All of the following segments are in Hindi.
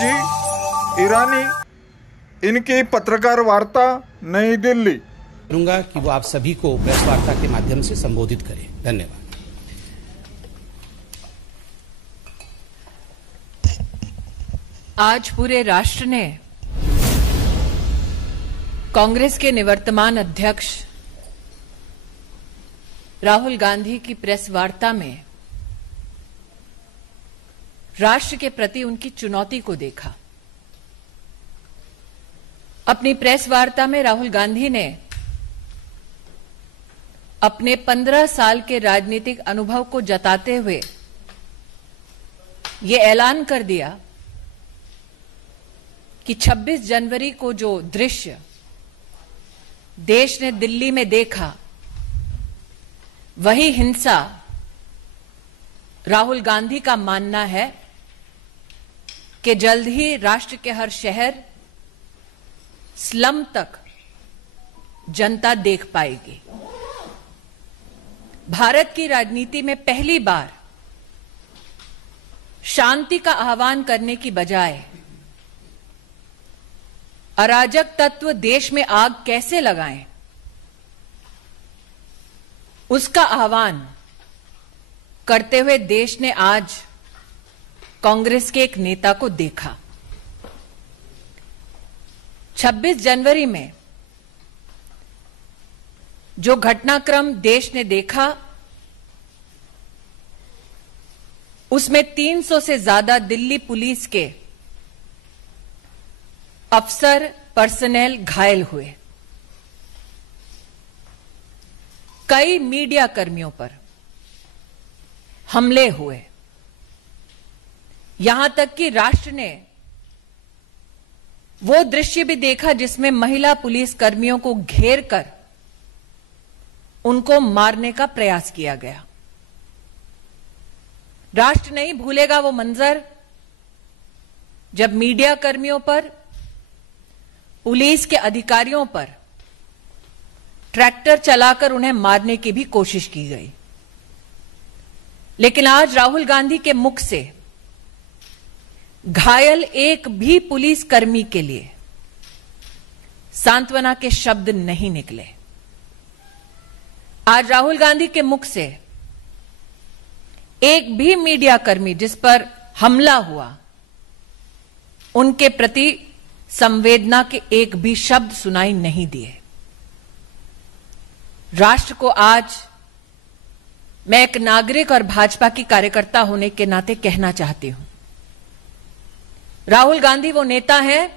जी, ईरानी, इनकी पत्रकार वार्ता, नई दिल्ली। करूंगा कि वो आप सभी को प्रेस वार्ता के माध्यम से संबोधित करें। धन्यवाद। आज पूरे राष्ट्र ने कांग्रेस के निवर्तमान अध्यक्ष राहुल गांधी की प्रेस वार्ता में राष्ट्र के प्रति उनकी चुनौती को देखा। अपनी प्रेस वार्ता में राहुल गांधी ने अपने 15 साल के राजनीतिक अनुभव को जताते हुए ये ऐलान कर दिया कि 26 जनवरी को जो दृश्य देश ने दिल्ली में देखा, वही हिंसा राहुल गांधी का मानना है कि जल्द ही राष्ट्र के हर शहर, स्लम तक जनता देख पाएगी। भारत की राजनीति में पहली बार शांति का आह्वान करने की बजाय अराजक तत्व देश में आग कैसे लगाएं, उसका आह्वान करते हुए देश ने आज कांग्रेस के एक नेता को देखा। 26 जनवरी में जो घटनाक्रम देश ने देखा, उसमें 300 से ज्यादा दिल्ली पुलिस के अफसर, पर्सनेल घायल हुए। कई मीडिया कर्मियों पर हमले हुए। यहां तक कि राष्ट्र ने वो दृश्य भी देखा जिसमें महिला पुलिस कर्मियों को घेर कर उनको मारने का प्रयास किया गया। राष्ट्र नहीं भूलेगा वो मंजर जब मीडिया कर्मियों पर, पुलिस के अधिकारियों पर ट्रैक्टर चलाकर उन्हें मारने की भी कोशिश की गई। लेकिन आज राहुल गांधी के मुख से घायल एक भी पुलिस कर्मी के लिए सांत्वना के शब्द नहीं निकले। आज राहुल गांधी के मुख से एक भी मीडिया कर्मी जिस पर हमला हुआ, उनके प्रति संवेदना के एक भी शब्द सुनाई नहीं दिए। राष्ट्र को आज मैं एक नागरिक और भाजपा की कार्यकर्ता होने के नाते कहना चाहती हूं, राहुल गांधी वो नेता हैं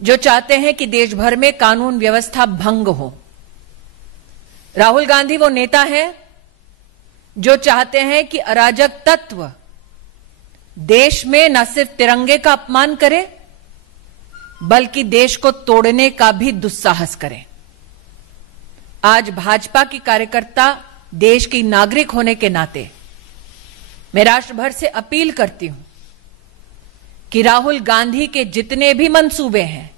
जो चाहते हैं कि देश भर में कानून व्यवस्था भंग हो। राहुल गांधी वो नेता हैं जो चाहते हैं कि अराजक तत्व देश में न सिर्फ तिरंगे का अपमान करें, बल्कि देश को तोड़ने का भी दुस्साहस करें। आज भाजपा की कार्यकर्ता, देश की नागरिक होने के नाते मैं राष्ट्र भर से अपील करती हूं कि राहुल गांधी के जितने भी मंसूबे हैं,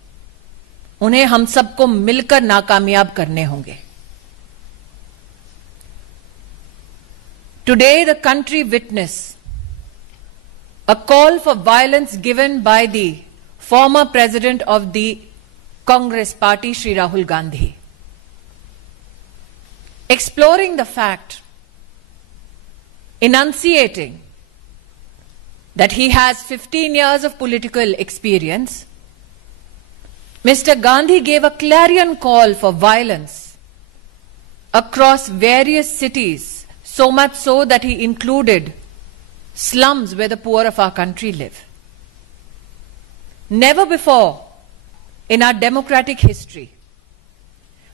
उन्हें हम सबको मिलकर नाकामयाब करने होंगे। Today the country witnessed a call for violence given by the former president of the Congress party, Shri Rahul Gandhi, exploring the fact, enunciating that he has 15 years of political experience. Mr. Gandhi gave a clarion call for violence across various cities, so much so that he included slums where the poor of our country live. Never before in our democratic history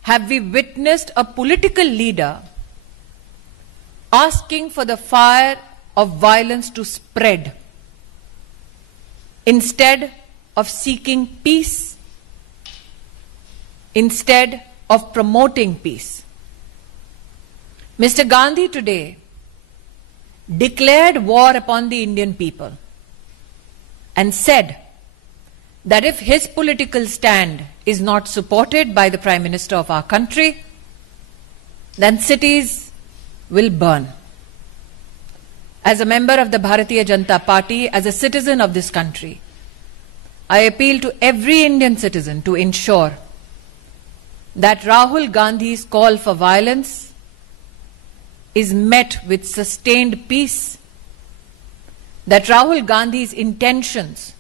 have we witnessed a political leader asking for the fire of violence to spread instead of seeking peace, instead of promoting peace. Mr. Gandhi today declared war upon the Indian people and said that if his political stand is not supported by the Prime Minister of our country, then cities will burn. As a member of the Bharatiya Janata Party, as a citizen of this country, I appeal to every Indian citizen to ensure that Rahul Gandhi's call for violence is met with sustained peace, that Rahul Gandhi's intentions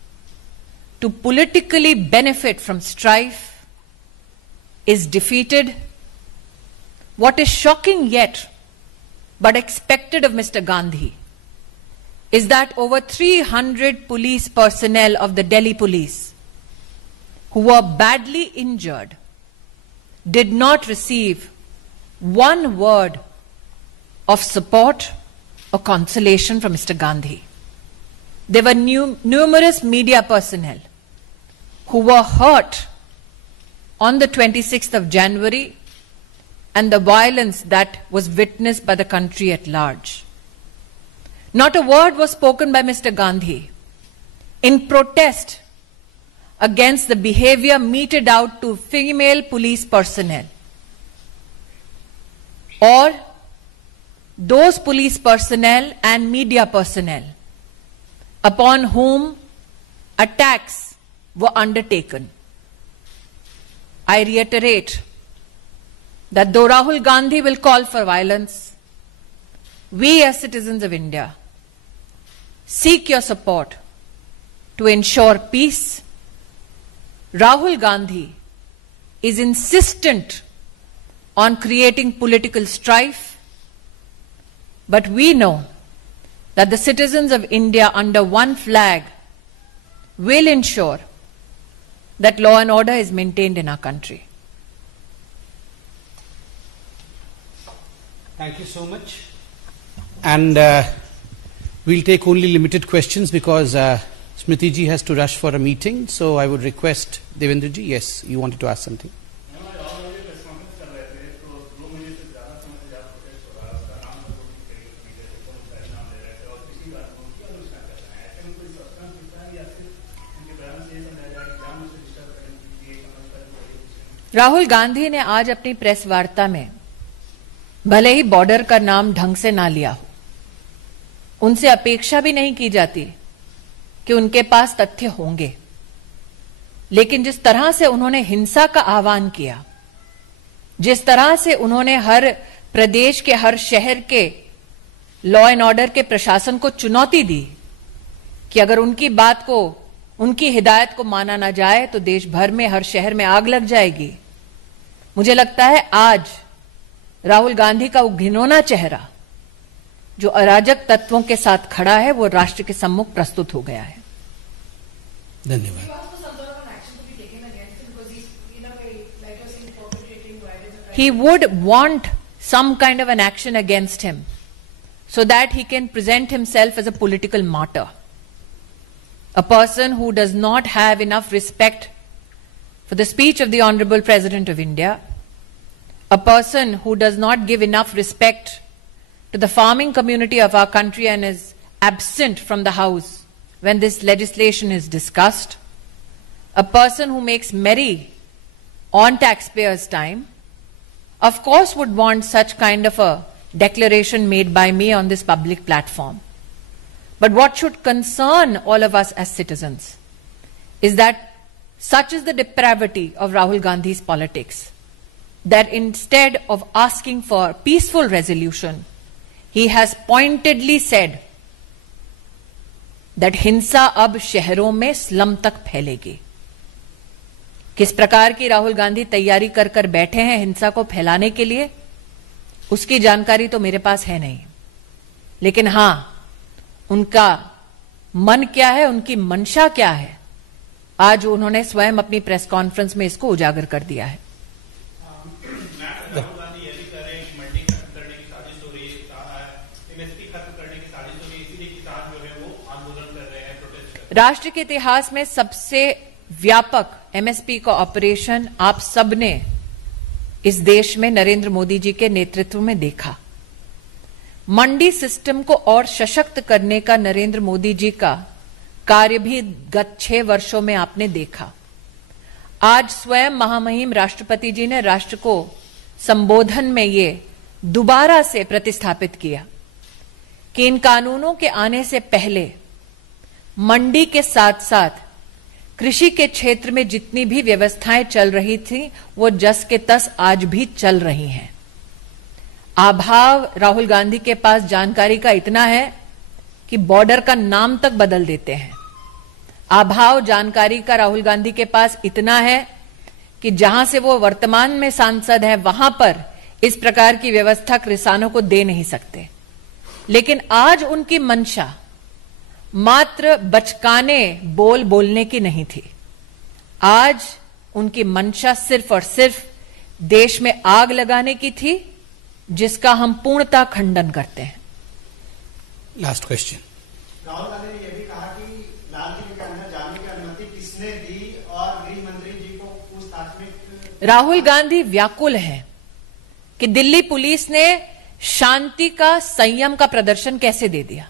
to politically benefit from strife is defeated. What is shocking yet, but expected of Mr. Gandhi, is that over 300 police personnel of the Delhi police who were badly injured did not receive one word of support or consolation from Mr. Gandhi. There were numerous media personnel who were hurt on the 26th of January and the violence that was witnessed by the country at large. Not a word was spoken by Mr. Gandhi in protest against the behavior meted out to female police personnel or those police personnel and media personnel upon whom attacks were undertaken. I reiterate that though Rahul Gandhi will call for violence, we as citizens of India seek your support to ensure peace. Rahul Gandhi is insistent on creating political strife, but we know that the citizens of India under one flag will ensure that law and order is maintained in our country. Thank you so much. And we'll take only limited questions because Smriti ji has to rush for a meeting. So I would request Devendra ji. Yes, you wanted to ask something. Rahul Gandhi ने आज अपनी प्रेस वार्ता में भले ही बॉर्डर का नाम ढंग से ना लिया हो, उनसे अपेक्षा भी नहीं की जाती कि उनके पास तथ्य होंगे, लेकिन जिस तरह से उन्होंने हिंसा का आह्वान किया, जिस तरह से उन्होंने हर प्रदेश के हर शहर के लॉ एंड ऑर्डर के प्रशासन को चुनौती दी कि अगर उनकी बात को, उनकी हिदायत को माना ना जाए तो देश भर में हर शहर में आग लग जाएगी। मुझे लगता है आज राहुल गांधी का वो घिनौना चेहरा जो अराजक तत्वों के साथ खड़ा है वो राष्ट्र के सम्मुख प्रस्तुत हो गया है। धन्यवाद। He would want some kind of an action against him so that he can present himself as a political martyr, a person who does not have enough respect for the speech of the Honorable President of India, a person who does not give enough respect to the farming community of our country and is absent from the House when this legislation is discussed, a person who makes merry on taxpayers' time, of course would want such kind of a declaration made by me on this public platform. But what should concern all of us as citizens is that such is the depravity of Rahul Gandhi's politics that instead of asking for peaceful resolution, he has pointedly said that हिंसा अब शहरों में स्लम तक फैलेगी। किस प्रकार की राहुल गांधी तैयारी कर कर बैठे हैं हिंसा को फैलाने के लिए, उसकी जानकारी तो मेरे पास है नहीं, लेकिन हां, उनका मन क्या है, उनकी मंशा क्या है, आज उन्होंने स्वयं अपनी प्रेस कॉन्फ्रेंस में इसको उजागर कर दिया है। राष्ट्र के इतिहास में सबसे व्यापक एमएसपी का ऑपरेशन आप सबने इस देश में नरेंद्र मोदी जी के नेतृत्व में देखा। मंडी सिस्टम को और सशक्त करने का नरेंद्र मोदी जी का कार्य भी गत 6 वर्षों में आपने देखा। आज स्वयं महामहिम राष्ट्रपति जी ने राष्ट्र को संबोधन में ये दोबारा से प्रतिस्थापित किया कि इन कानूनों के आने से पहले मंडी के साथ साथ कृषि के क्षेत्र में जितनी भी व्यवस्थाएं चल रही थी वो जस के तस आज भी चल रही हैं। अभाव राहुल गांधी के पास जानकारी का इतना है कि बॉर्डर का नाम तक बदल देते हैं। अभाव जानकारी का राहुल गांधी के पास इतना है कि जहां से वो वर्तमान में सांसद है वहां पर इस प्रकार की व्यवस्था किसानों को दे नहीं सकते। लेकिन आज उनकी मंशा मात्र बचकाने बोल बोलने की नहीं थी। आज उनकी मंशा सिर्फ और सिर्फ देश में आग लगाने की थी, जिसका हम पूर्णतः खंडन करते हैं। Last question. राहुल गांधी ने यह भी कहा कि लाल किले के अंदर जाने की अनुमति किसने दी और गृह मंत्री जी को पूछताछ में। राहुल गांधी व्याकुल हैं कि दिल्ली पुलिस ने शांति का, संयम का प्रदर्शन कैसे दे दिया।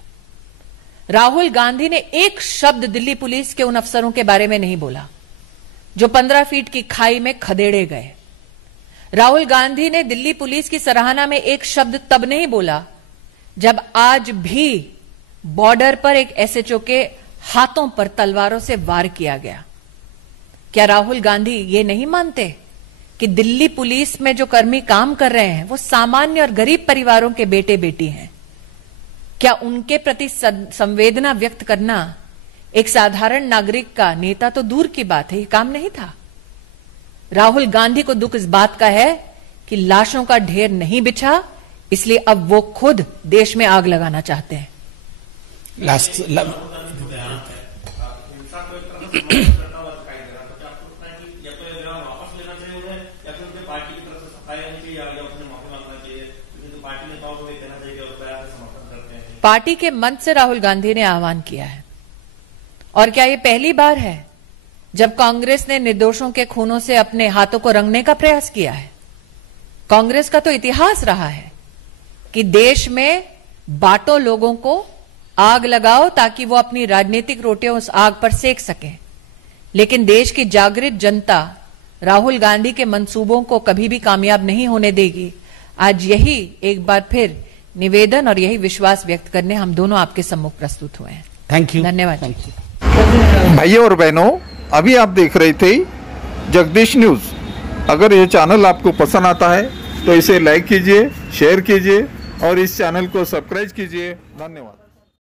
राहुल गांधी ने एक शब्द दिल्ली पुलिस के उन अफसरों के बारे में नहीं बोला जो 15 फीट की खाई में खदेड़े गए। राहुल गांधी ने दिल्ली पुलिस की सराहना में एक शब्द तब नहीं बोला जब आज भी बॉर्डर पर एक एसएचओ के हाथों पर तलवारों से वार किया गया। क्या राहुल गांधी ये नहीं मानते कि दिल्ली पुलिस में जो कर्मी काम कर रहे हैं वो सामान्य और गरीब परिवारों के बेटे बेटी हैं? क्या उनके प्रति संवेदना व्यक्त करना एक साधारण नागरिक का, नेता तो दूर की बात है, ये काम नहीं था? राहुल गांधी को दुख इस बात का है कि लाशों का ढेर नहीं बिछा, इसलिए अब वो खुद देश में आग लगाना चाहते हैं। पार्टी के मंच से राहुल गांधी ने आह्वान किया है। और क्या ये पहली बार है जब कांग्रेस ने निर्दोषों के खूनों से अपने हाथों को रंगने का प्रयास किया है? कांग्रेस का तो इतिहास रहा है कि देश में बांटो लोगों को, आग लगाओ ताकि वो अपनी राजनीतिक रोटियां उस आग पर सेक सकें। लेकिन देश की जागृत जनता राहुल गांधी के मंसूबों को कभी भी कामयाब नहीं होने देगी। आज यही एक बार फिर निवेदन और यही विश्वास व्यक्त करने हम दोनों आपके सम्मुख प्रस्तुत हुए हैं। Thank you. धन्यवाद। भाइयों और बहनों, अभी आप देख रहे थे जगदीश न्यूज। अगर ये चैनल आपको पसंद आता है तो इसे लाइक कीजिए, शेयर कीजिए और इस चैनल को सब्सक्राइब कीजिए। धन्यवाद।